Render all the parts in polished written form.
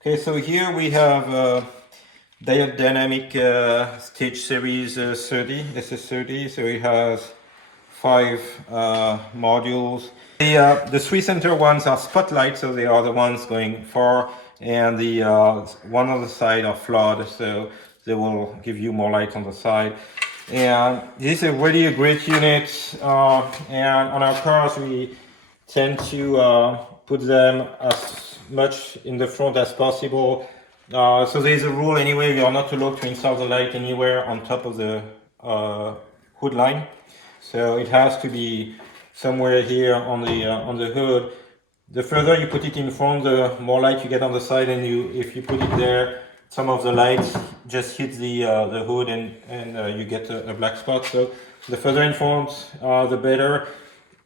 Okay, so here we have Diode Dynamic Stage Series 30 SS30. So it has 5 modules. The 3 center ones are spotlight, so they are the ones going far, and the one on the side are flood, so they will give you more light on the side. And this is really a great unit. And on our cars, we tend to put them as much in the front as possible. So there is a rule anyway, you are not allowed to install the light anywhere on top of the hood line. So it has to be somewhere here on the hood. The further you put it in front, the more light you get on the side, and if you put it there, some of the lights just hit the hood, and you get a black spot. So the further in front, the better.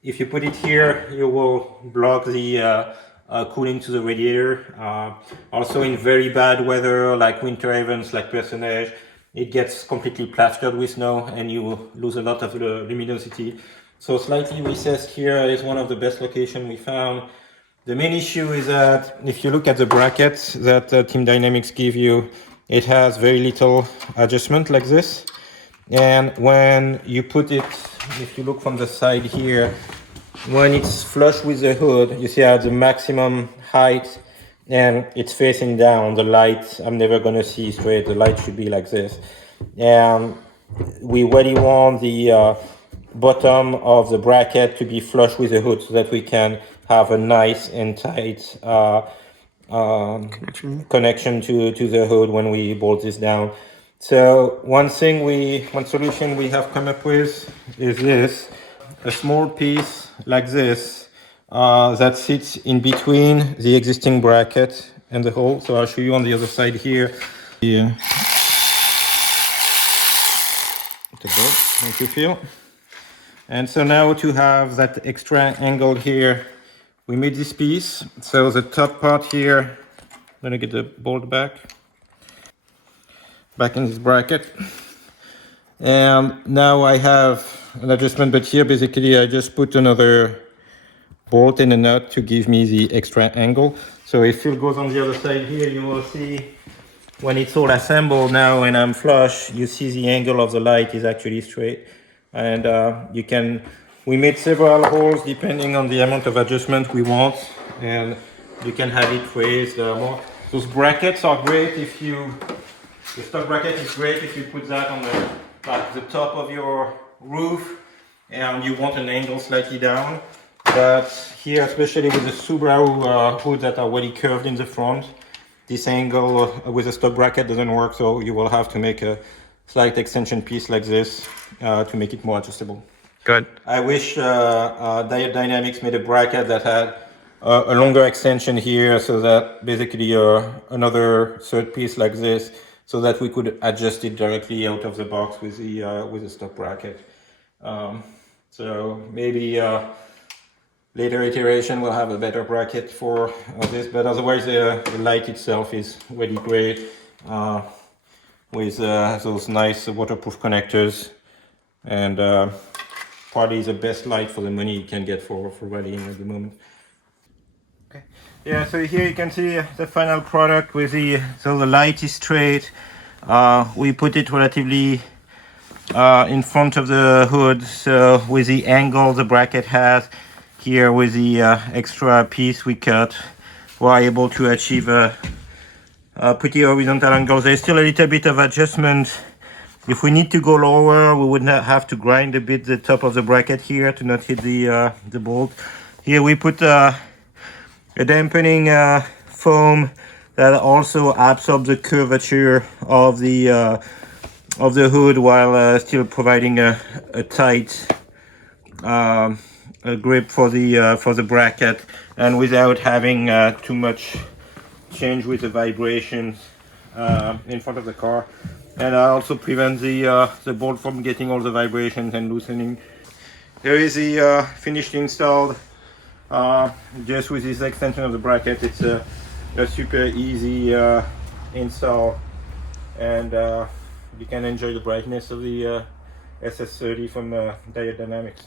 If you put it here, you will block the cooling to the radiator. Also in very bad weather, like winter events, like personage, it gets completely plastered with snow and you lose a lot of the luminosity. So slightly recessed here is one of the best locations we found. The main issue is that if you look at the brackets that Team Dynamics give you, it has very little adjustment like this. And when you put it, if you look from the side here, when it's flush with the hood, you see at the maximum height and it's facing down, the light, I'm never gonna see straight, the light should be like this. And we really want the bottom of the bracket to be flush with the hood so that we can have a nice and tight connection to the hood when we bolt this down. So one solution we have come up with is this, a small piece like this that sits in between the existing bracket and the hole. So I'll show you on the other side here. Yeah. Thank you, Phil. And so now to have that extra angle here, we made this piece. So the top part here, I'm gonna get the bolt back in this bracket. And now I have an adjustment, but here basically I just put another bolt and a nut to give me the extra angle. So if it goes on the other side here, you will see when it's all assembled now and I'm flush, you see the angle of the light is actually straight. And we made several holes depending on the amount of adjustment we want, and you can have it raised more. Those brackets are great the stock bracket is great if you put that on the top of your roof and you want an angle slightly down. But here, especially with the Subaru hoods that are already curved in the front, this angle with a stock bracket doesn't work, so you will have to make a slight extension piece like this to make it more adjustable. Good. I wish Diode Dynamics made a bracket that had a longer extension here, so that basically another third piece like this, so that we could adjust it directly out of the box with the stock bracket. So maybe later iteration will have a better bracket for this, but otherwise the light itself is really great with those nice waterproof connectors, and probably the best light for the money you can get for rallying at the moment. Okay. Yeah, so here you can see the final product with so the light is straight. We put it relatively in front of the hood, so with the angle the bracket has here, with the extra piece we cut, we're able to achieve a pretty horizontal angle. There's still a little bit of adjustment. If we need to go lower, we would not have to grind a bit the top of the bracket here to not hit the bolt. Here we put a dampening foam that also absorbs the curvature of the hood while still providing a tight grip for the bracket, and without having too much change with the vibrations in front of the car, and also prevent the bolt from getting all the vibrations and loosening. Here is the finished installed. Just with this extension of the bracket, it's a super easy install, and you can enjoy the brightness of the SS30 from Diode Dynamics.